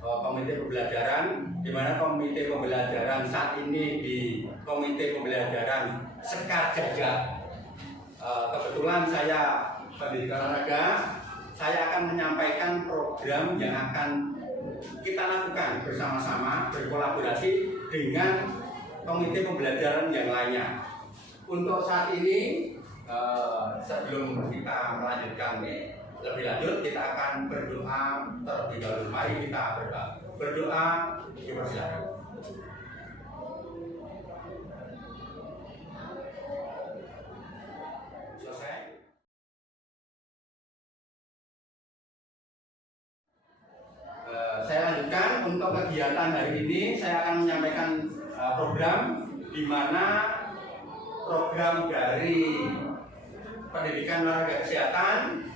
komite pembelajaran, di mana komite pembelajaran saat ini di komite pembelajaran Sekar Jajak. Kebetulan saya pendidikan olahraga, saya akan menyampaikan program yang akan kita lakukan bersama-sama berkolaborasi dengan komite pembelajaran yang lainnya. Untuk saat ini, sebelum kita melanjutkan lebih lanjut, kita akan berdoa terlebih dahulu. Mari kita berdoa. Dipersilakan. Selesai. Saya lanjutkan untuk kegiatan hari ini. Saya akan menyampaikan program di mana program dari pendidikan olahraga kesehatan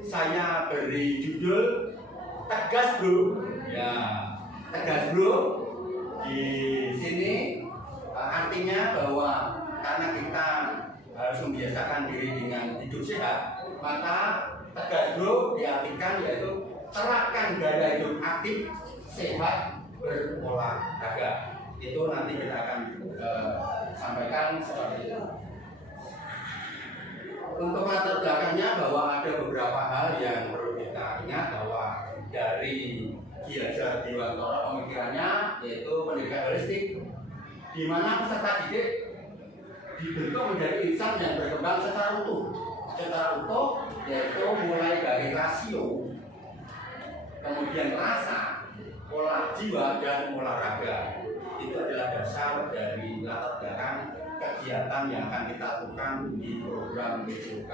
saya beri judul Tegas Bro. Ya, tegas bro. Di sini artinya bahwa karena kita harus membiasakan diri dengan hidup sehat, maka tegas bro diartikan yaitu terapkan gaya hidup aktif, sehat, berolahraga. Itu nanti kita akan sampaikan seperti itu. Untuk latar belakangnya bahwa ada beberapa hal yang perlu kita ingat bahwa dari Ki Hajar Dewantara pemikirannya yaitu pendidikan holistik, di mana peserta didik dibentuk menjadi insan yang berkembang secara utuh, yaitu mulai dari rasio, kemudian rasa, pola jiwa dan olahraga. Itu adalah dasar dari latar belakang kegiatan yang akan kita lakukan di program PJOK.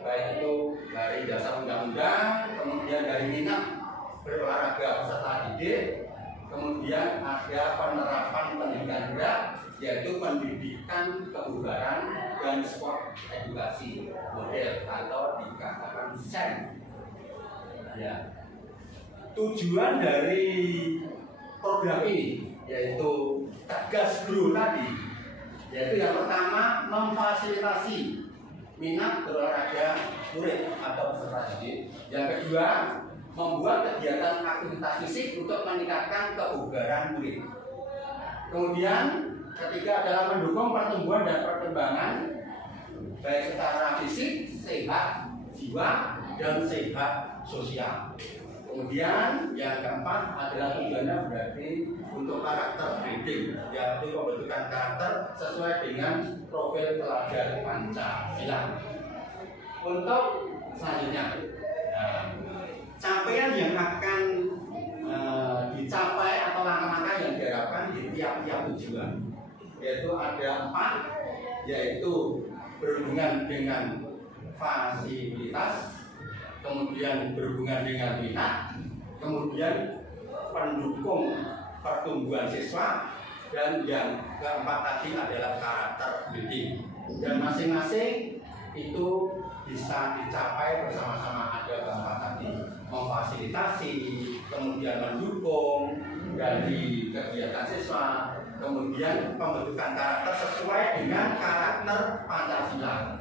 Baik itu dari dasar undang-undang, kemudian dari minat berolahraga peserta didik, kemudian ada penerapan pendidikan berat, yaitu pendidikan kebugaran dan sport edukasi model atau dikatakan SEM. Ya. Tujuan dari program ini yaitu Tegas Bro tadi, yaitu yang pertama memfasilitasi minat berolahraga murid atau peserta didik. Yang kedua, membuat kegiatan aktivitas fisik untuk meningkatkan kebugaran murid. Kemudian ketiga adalah mendukung pertumbuhan dan perkembangan baik secara fisik, sehat jiwa, dan sehat sosial. Kemudian yang keempat adalah tujuannya berarti untuk karakter breeding, yaitu pembentukan karakter sesuai dengan profil teladan Pancasila. Untuk selanjutnya, capaian yang akan dicapai atau langkah-langkah yang diharapkan di tiap-tiap tujuan, yaitu ada 4, yaitu berhubungan dengan fasilitas, kemudian berhubungan dengan minat, kemudian pendukung pertumbuhan siswa, dan yang keempat tadi adalah karakter breeding. Dan masing-masing itu bisa dicapai bersama-sama. Ada keempat tadi, memfasilitasi, kemudian mendukung dari kegiatan siswa, kemudian pembentukan karakter sesuai dengan karakter Pancasila.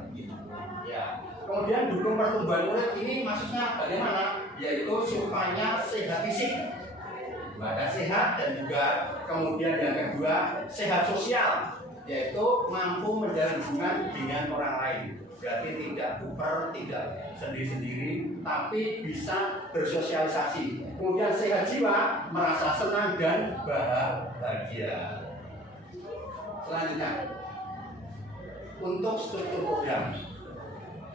Ya. Kemudian dukung pertumbuhan murid ini maksudnya bagaimana? Yaitu supaya sehat fisik, badan sehat, dan juga kemudian yang kedua sehat sosial, yaitu mampu menjalin hubungan dengan orang lain. Berarti tidak kuper, tidak sendiri-sendiri, tapi bisa bersosialisasi. Kemudian sehat jiwa, merasa senang dan bahagia. Selanjutnya, untuk struktur program.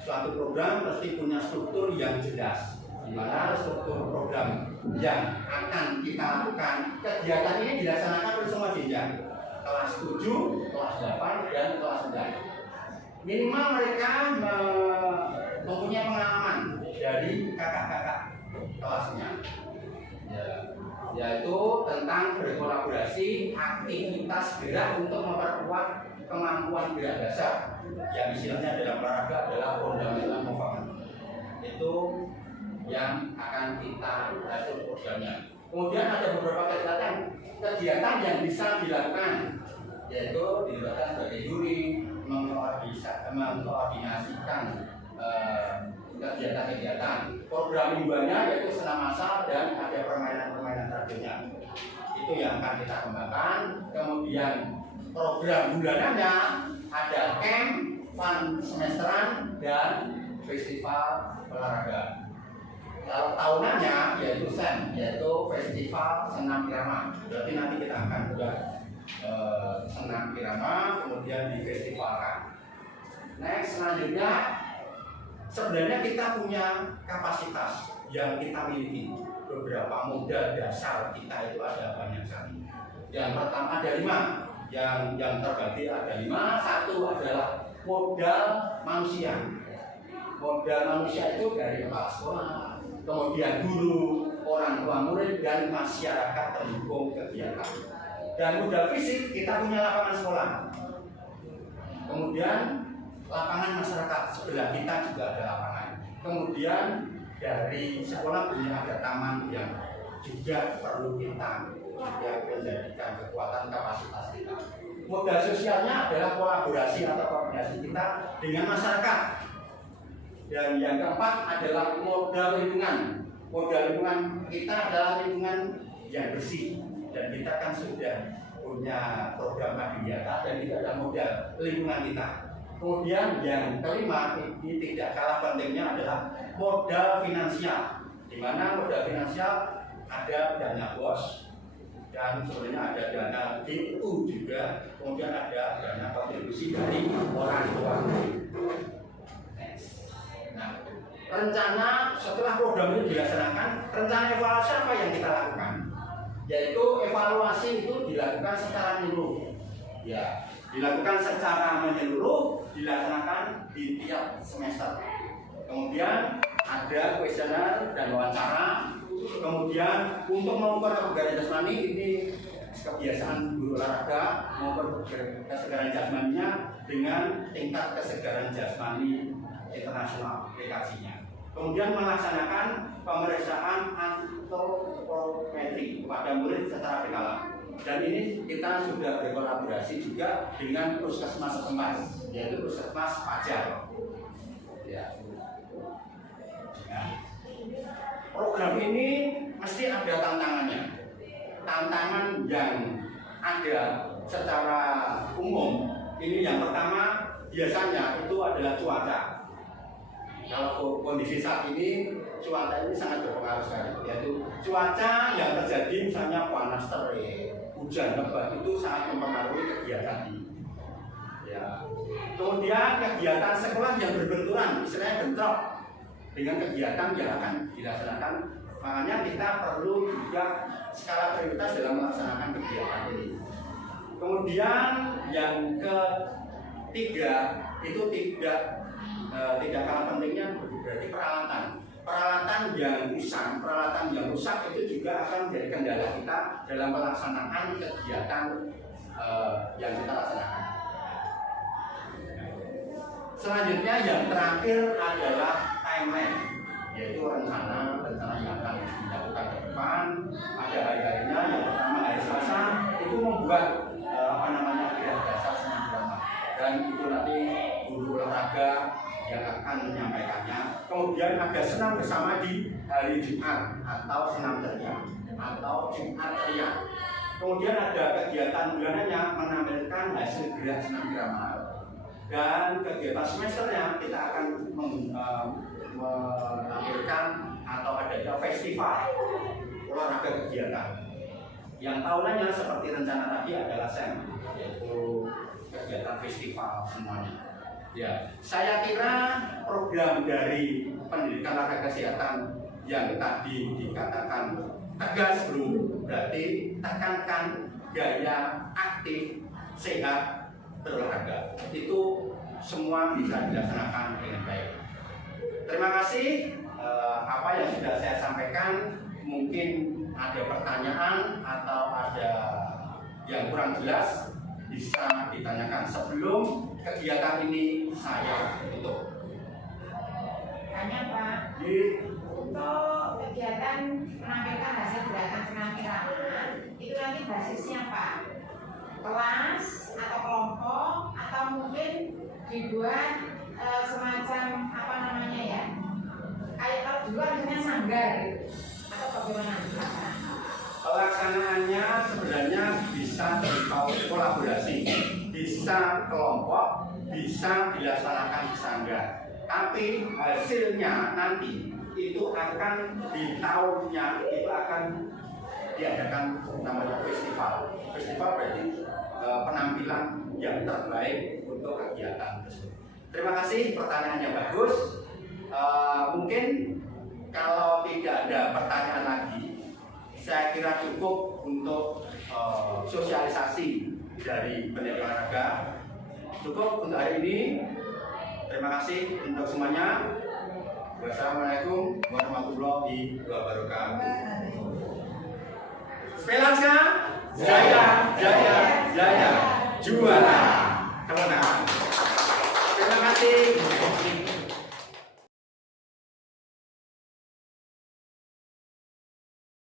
Suatu program pasti punya struktur yang jelas, di mana struktur program yang akan kita lakukan. Kegiatan ini dilaksanakan oleh semua jenjang, kelas 7, kelas 8, dan kelas 9. Minimal mereka mempunyai pengalaman dari kakak-kakak kelasnya, yaitu tentang berkolaborasi, aktivitas gerak untuk memperkuat kemampuan gerak dasar, yang istilahnya dalam olahraga adalah fundamental movement. Itu yang akan kita atur programnya. Kemudian ada beberapa kegiatan yang bisa dilakukan, yaitu dilibatkan sebagai juri, mengkoordinasikan kegiatan-kegiatan. Program mingguannya yaitu senam massal dan ada permainan-permainan selanjutnya. Itu yang akan kita kembangkan. Kemudian program bulanannya ada camp, fun semesteran, dan festival olahraga. Kalau tahunannya yaitu SEM, yaitu Festival Senam Irama. Berarti nanti kita akan buat senam irama, kemudian difestivalkan. Next, selanjutnya sebenarnya kita punya kapasitas yang kita miliki. Beberapa modal dasar kita itu ada banyak sekali. Yang pertama ada 5, yang terbagi ada 5. Satu adalah modal manusia. Modal manusia itu dari kepala sekolah, kemudian guru, orang tua murid, dan masyarakat pendukung kegiatan. Dan modal fisik kita punya lapangan sekolah. Kemudian lapangan masyarakat sebelah kita juga ada lapangan. Kemudian dari sekolah punya ada taman yang juga perlu kita menjadikan kekuatan kapasitas kita. Modal sosialnya adalah kolaborasi atau koordinasi kita dengan masyarakat. Dan yang keempat adalah modal lingkungan. Modal lingkungan kita adalah lingkungan yang bersih. Dan kita kan sudah punya program Adiwiyata dan itu adalah modal lingkungan kita. Kemudian yang kelima, ini tidak kalah pentingnya adalah modal finansial. Di mana modal finansial ada dana BOS dan sebenarnya ada dana DU juga. Kemudian ada dana kontribusi dari orang tua. Nah, rencana setelah program ini dilaksanakan, rencana evaluasi apa yang kita lakukan? Yaitu evaluasi itu dilakukan secara menyeluruh. Ya, dilakukan secara menyeluruh, dilaksanakan di tiap semester. Kemudian ada kuesioner dan wawancara. Kemudian untuk mengukur kebugaran jasmani ini kebiasaan guru olahraga, mengukur kesegaran jasmaninya dengan tingkat kesegaran jasmani internasional PKJ-nya. Kemudian melaksanakan pemeriksaan antropometri kepada murid secara berkala. Dan ini kita sudah berkolaborasi juga dengan puskesmas setempat, yaitu puskesmas Pajar. Ya. Nah, program ini mesti ada tantangannya. Tantangan yang ada secara umum ini yang pertama biasanya itu adalah cuaca. Kalau kondisi saat ini cuaca ini sangat berpengaruh sekali, yaitu cuaca yang terjadi misalnya panas terik, hujan lebat itu sangat mempengaruhi kegiatan ini. Ya. Kemudian kegiatan sekolah yang berbenturan, istilahnya bentrok dengan kegiatan yang akan dilaksanakan. Makanya kita perlu juga skala prioritas dalam melaksanakan kegiatan ini. Kemudian yang ketiga itu tidak kalah pentingnya berarti peralatan yang rusak itu juga akan menjadi kendala kita dalam melaksanakan kegiatan yang kita laksanakan. Selanjutnya yang terakhir adalah timeline, yaitu rencana yang akan dilakukan ke depan. Ada hari-harinya. Yang pertama hari Selasa itu membuat kiat dasar senam irama, dan itu nanti guru olahraga yang akan menyampaikannya. Kemudian ada senam bersama di hari Jumat atau senam ceria atau Jumat ceria. Kemudian ada kegiatan bulanannya menampilkan hasil gerak senam irama. Dan kegiatan semesternya kita akan menampilkan atau ada festival olahraga kegiatan. Yang tahunannya seperti rencana tadi adalah SEM, yaitu kegiatan festival semuanya. Ya, saya kira program dari pendidikan olahraga kesehatan yang tadi dikatakan tegas belum, berarti tekankan gaya aktif, sehat, berolahraga. Itu semua bisa dilaksanakan dengan baik. Terima kasih. Apa yang sudah saya sampaikan, mungkin ada pertanyaan atau ada yang kurang jelas bisa ditanyakan sebelum kegiatan ini saya tutup. Tanya Pak, untuk kegiatan menampilkan hasil gerakan senam irama itu nanti basisnya Pak? Kelas atau kelompok atau mungkin dibuat semacam apa namanya ya? Kayak kalau dulu misalnya sanggar gitu. Atau bagaimana? Pelaksanaannya sebenarnya bisa kolaborasi, bisa kelompok, bisa dilaksanakan di sangga. Tapi hasilnya nanti itu akan di tahunnya itu akan diadakan namanya festival. Festival berarti penampilan yang terbaik untuk kegiatan tersebut. Terima kasih, pertanyaannya bagus. Mungkin kalau tidak ada pertanyaan lagi, saya kira cukup untuk sosialisasi dari pendidikan olahraga. Cukup untuk hari ini. Terima kasih untuk semuanya. Wassalamualaikum warahmatullahi wabarakatuh.